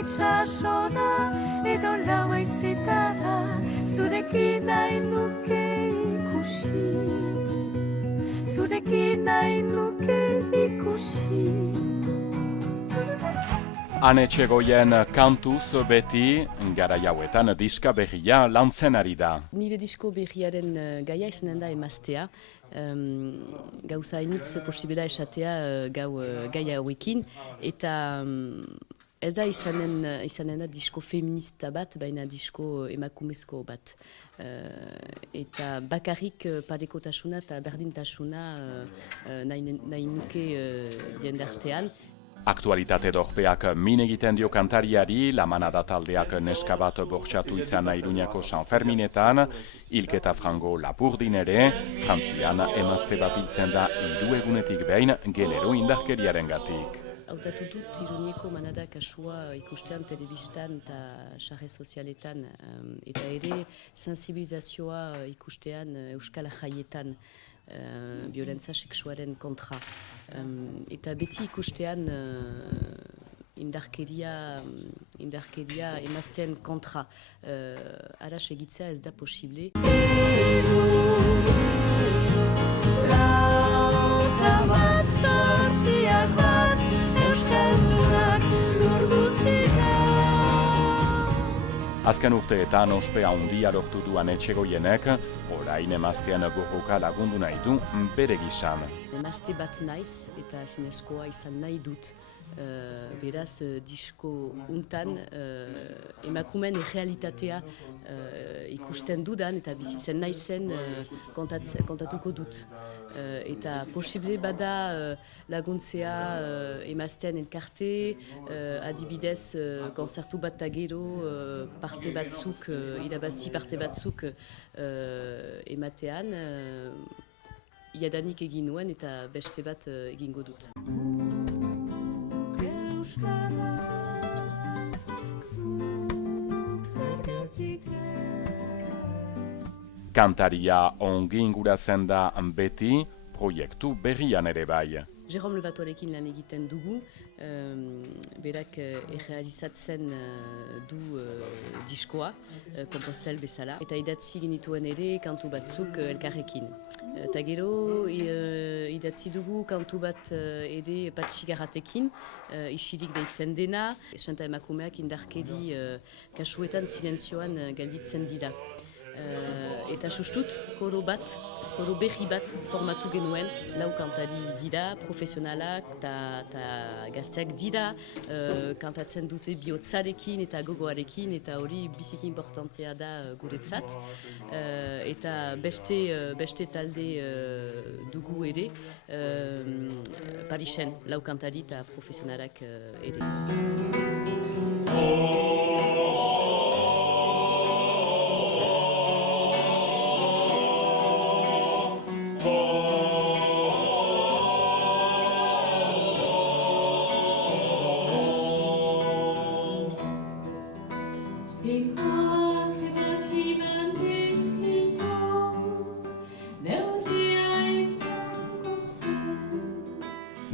itsasora edo lau haizetara zurekin nahi nuke ikusi. Zurekin nahi nuke ikusi. Ane Etxegoien kantuz beti garai hauetan diska berria lantzen ari da. Nire disko berriaren gaia izanen da emaztea. Gauza hainitz posibela esatea gaia hauekin. Eta ez da izanen da disko feminista bat, baina disko emakumezko bat. Eta bakarrik parekotasuna eta berdintasuna nahi nuke jendartean. Aktualitate dorpeak min egiten dio kantariari, Lamanada taldeak neska bat bortxatu izan Iruñako San Ferminetan, hilketa frango Lapurdin ere, Frantzian emazte bat hiltzen da 3 egunetik behin genero indarkeriaren gatik. Hautatu dut Iruñeko Manada kasua ikustean telebistan eta sare sozialetan, eta ere sensibilizazioa ikustean euskal jaietan. Violenza sexuaren kontra. Eta beti ikustean indarkeria emazten kontra. Ara segitzea ez da posible. Azken urteetan ospea handia lortu duan Etxegoienek, orain emaztean borroka lagundu nahi du bere gisan. Emazte bat naiz eta zinezkoa izan nahi dut. Beraz, disko untan emakumen errealitatea ikusten dudan eta bizitzen naizen kontatuko dut. Eta posible bada laguntzea emazten elkarte, adibidez konzertu bat gero parte batzuk, irabazi parte batzuk ematean, jadanik egin nuen eta beste bat egingo dut. Kantaria ongi inguratzen da beti proiektu berrian ere bai. Jérôme Levatoarekin lan egiten dugu, berak errealizatzen du diskoa, Kompostel bezala, eta idatzi genituen ere kantu batzuk elkarrekin. Eta gero idatzi dugu kantu bat ere Patxigaratekin, isilik deitzen dena, Santa emakumeak indarkeri kasuetan silentzioan gelditzen dira. Eta sustut, koro berri bat formatu genuen, lau kantari dira, profesionalak eta gazteak dira, kantatzen dute bihotzarekin eta gogoarekin, eta hori biziki importantea da guretzat. Eta beste talde dugu ere, Parisen, lau kantari eta profesionalak ere.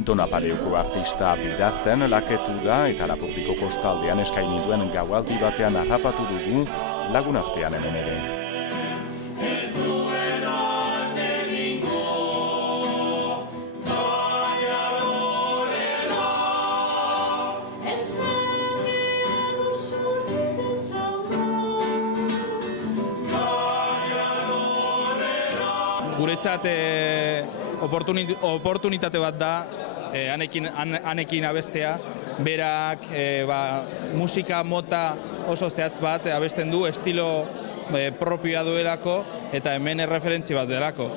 Dona Pareuko artista bidarten laketu da eta Lapurdiko kostaldean eskaini duen gaualdi batean harrapatu dugu lagun artean hemen ere. Guretzat oportunitate bat da anekin abestea, berak musika mota oso zehatz bat abesten du, estilo propioa duelako eta hemen erreferentzi bat delako.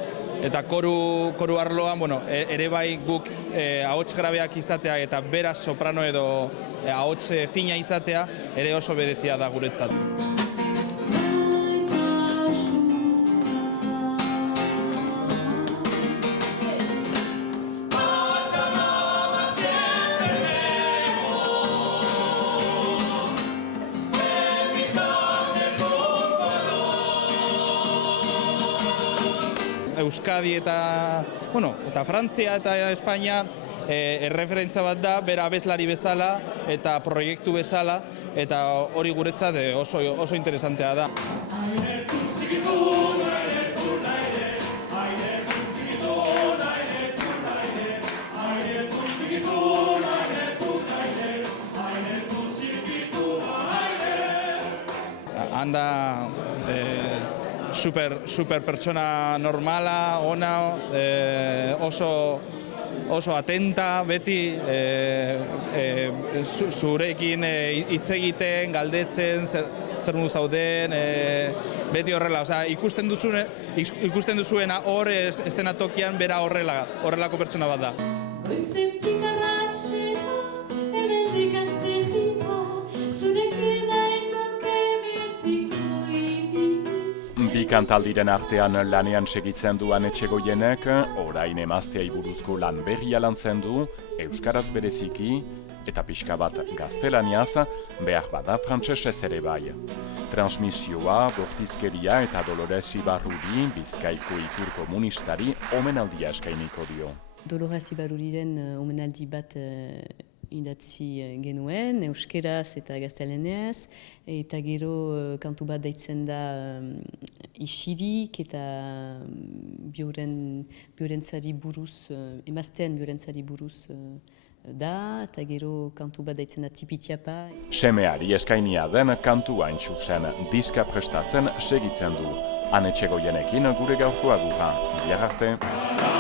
Eta koru arloan, ere bai guk ahots grabeak izatea eta beraz soprano edo ahots fina izatea ere oso berezia da guretzat. Euskadi eta Frantzia eta Espainia erreferentza bat da, bera abeslari bezala, eta proiektu bezala, eta hori guretzat oso interesantea da. Handa super pertsona normala, ona, oso atenta, beti zurekin hitz egiten, galdetzen, zer modu zauden, beti horrela. Ikusten duzuena hor eszenatokian bera horrelako pertsona bat da. Goizetik arratxera, hemendik atzerrira, zurekin nahi nuke bietik ibili. Bi kantaldiren artean lanean segitzen du Anetxegoienek, orain emazteai buruzko lan berria lantzen du, euskaraz bereziki, eta pixka bat gaztelaniaz, behar bada frantsesez ere bai. Transmisioa, bortizkeria eta Dolores Ibarruri, Bizkaiko ikur komunistari, omenaldia eskainiko dio. Dolores Ibarruriren omenaldi bat idatzi genuen, euskeraz eta gazteleneaz, eta gero kantu bat deitzen da isirik eta biorentzari buruz, emaztean biorentzari buruz da, eta gero kantu bat deitzen da tipitiapa. Semeari eskainia den kantu hain zuzen diska prestatzen segitzen du. Anetxegoienekin gure gaurkoa duha. Bihar arte.